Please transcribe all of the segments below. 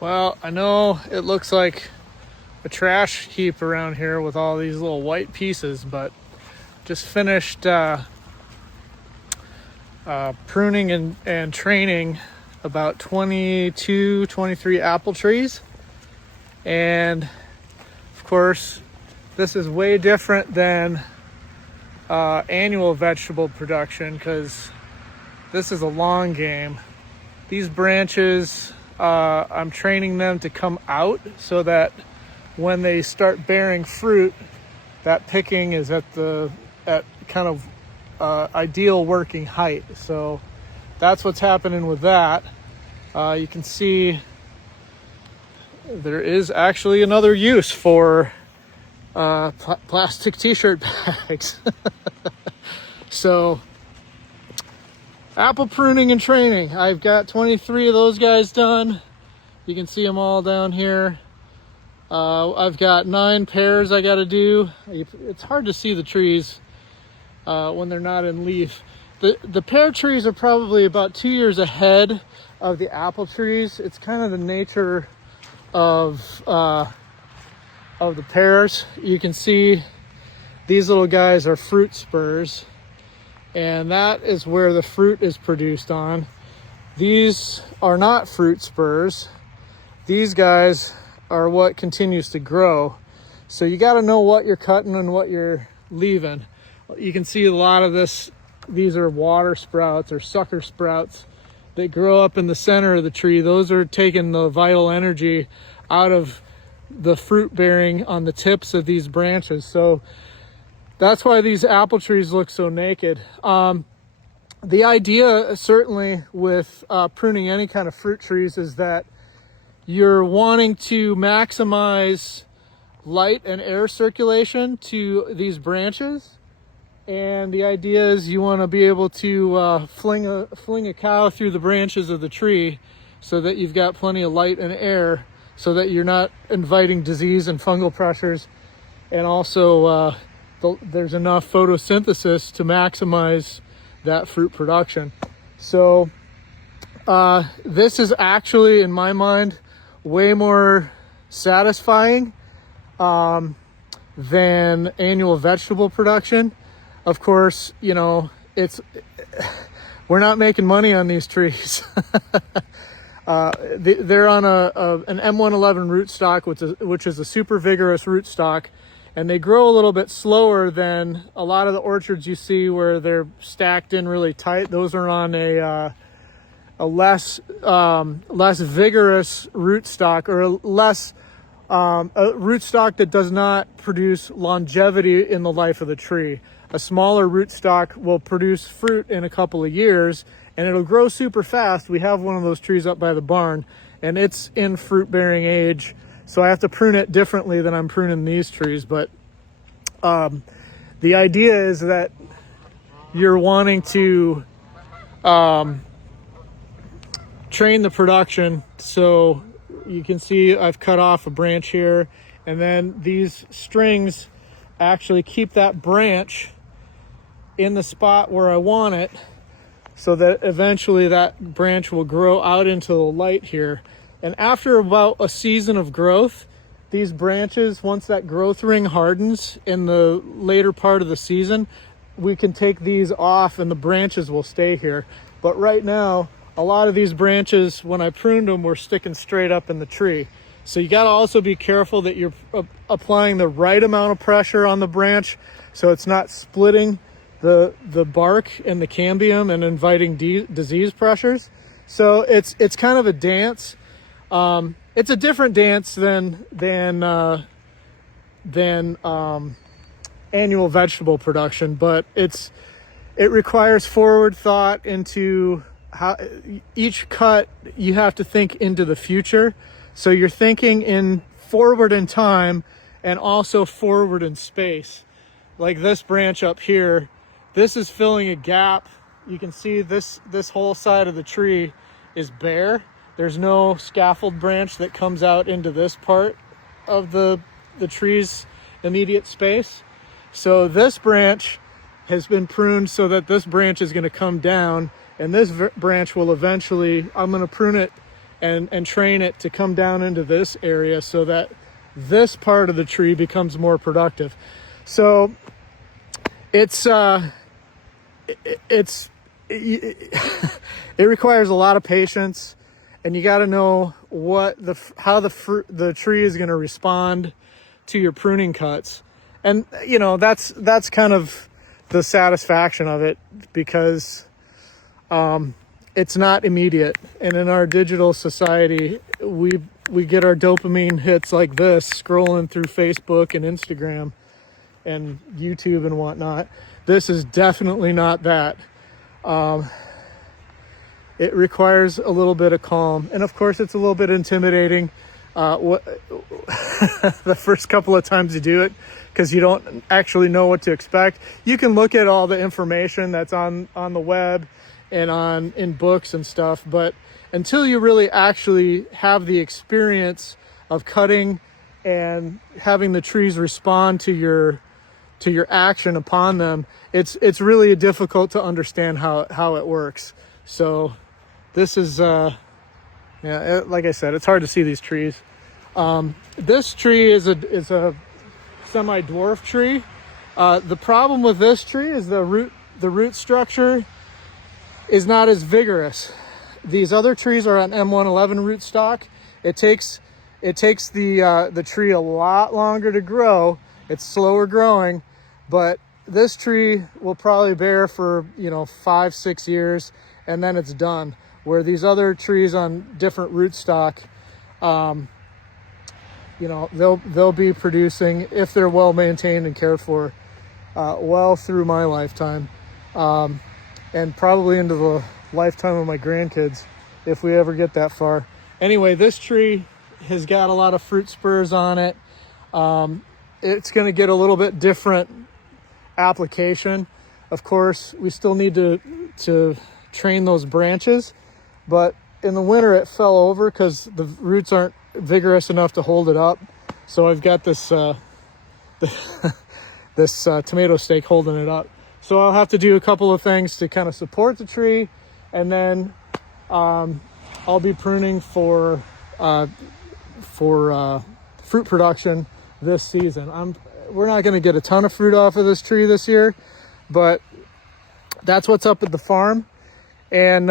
Well, I know it looks like a trash heap around here with all these little white pieces, but just finished pruning and training about 22, 23 apple trees. And of course, this is way different than annual vegetable production because this is a long game. These branches, I'm training them to come out so that when they start bearing fruit, that picking is at kind of ideal working height. So that's what's happening with that. You can see there is actually another use for plastic t-shirt bags. So apple pruning and training. I've got 23 of those guys done. You can see them all down here. I've got 9 pairs I got to do. It's hard to see the trees when they're not in leaf. The pear trees are probably about 2 years ahead of the apple trees. It's kind of the nature of the pears. You can see these little guys are fruit spurs, and that is where the fruit is produced on. These are not fruit spurs. These guys are what continues to grow. So you got to know what you're cutting and what you're leaving. You can see a lot of this. These are water sprouts or sucker sprouts that grow up in the center of the tree. Those are taking the vital energy out of the fruit bearing on the tips of these branches. So that's why these apple trees look so naked. The idea certainly with pruning any kind of fruit trees is that you're wanting to maximize light and air circulation to these branches. And the idea is you want to be able to fling a cow through the branches of the tree so that you've got plenty of light and air, so that you're not inviting disease and fungal pressures. And also there's enough photosynthesis to maximize that fruit production. So this is actually, in my mind, way more satisfying than annual vegetable production. Of course, you know, we're not making money on these trees. They're on an M111 rootstock, which is a super vigorous rootstock, and they grow a little bit slower than a lot of the orchards you see where they're stacked in really tight. Those are on a less vigorous rootstock, or a rootstock that does not produce longevity in the life of the tree. A smaller rootstock will produce fruit in a couple of years, and it'll grow super fast. We have one of those trees up by the barn, and it's in fruit bearing age, so I have to prune it differently than I'm pruning these trees. But the idea is that you're wanting to train the production. So you can see I've cut off a branch here, and then these strings actually keep that branch in the spot where I want it, so that eventually that branch will grow out into the light here. And after about a season of growth, these branches, once that growth ring hardens in the later part of the season, we can take these off and the branches will stay here. But right now, a lot of these branches, when I pruned them, were sticking straight up in the tree. So you got to also be careful that you're applying the right amount of pressure on the branch so it's not splitting the bark and the cambium and inviting disease pressures. So it's kind of a dance. It's a different dance than annual vegetable production, but it requires forward thought into how each cut you have to think into the future. So you're thinking forward in time and also forward in space. Like this branch up here, this is filling a gap. You can see this whole side of the tree is bare. There's no scaffold branch that comes out into this part of the tree's immediate space. So this branch has been pruned so that this branch is going to come down, and this branch will eventually, I'm going to prune it and train it to come down into this area so that this part of the tree becomes more productive. So it requires a lot of patience, and you got to know how the tree is going to respond to your pruning cuts. And that's kind of the satisfaction of it, because it's not immediate. And in our digital society, we get our dopamine hits like this, scrolling through Facebook and Instagram and YouTube and whatnot. This is definitely not that. It requires a little bit of calm, and of course it's a little bit intimidating the first couple of times you do it, because you don't actually know what to expect. You can look at all the information that's on the web and in books and stuff, but until you really actually have the experience of cutting and having the trees respond to your action upon them, it's really difficult to understand how it works. So this is like I said, it's hard to see these trees. This tree is a semi-dwarf tree. The problem with this tree is the root structure is not as vigorous. These other trees are on M111 rootstock. It takes the tree a lot longer to grow. It's slower growing, but this tree will probably bear for 5-6 years, and then it's done. Where these other trees on different rootstock, they'll be producing, if they're well maintained and cared for, well through my lifetime, and probably into the lifetime of my grandkids, if we ever get that far. Anyway, this tree has got a lot of fruit spurs on it. It's going to get a little bit different application. Of course, we still need to train those branches, but in the winter it fell over because the roots aren't vigorous enough to hold it up. So I've got this this tomato stake holding it up. So I'll have to do a couple of things to kind of support the tree, and then I'll be pruning for fruit production this season. We're not going to get a ton of fruit off of this tree this year, but that's what's up at the farm. And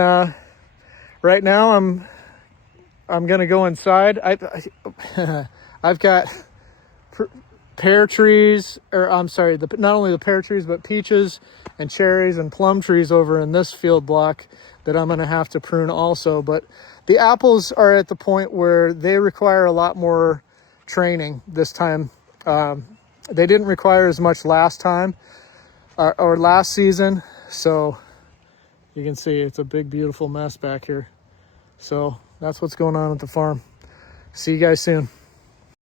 right now I'm going to go inside. I've got pear trees, or I'm sorry, not only the pear trees, but peaches and cherries and plum trees over in this field block that I'm going to have to prune also. But the apples are at the point where they require a lot more training this time. They didn't require as much last time or last season. So you can see it's a big, beautiful mess back here. So that's what's going on at the farm. See you guys soon.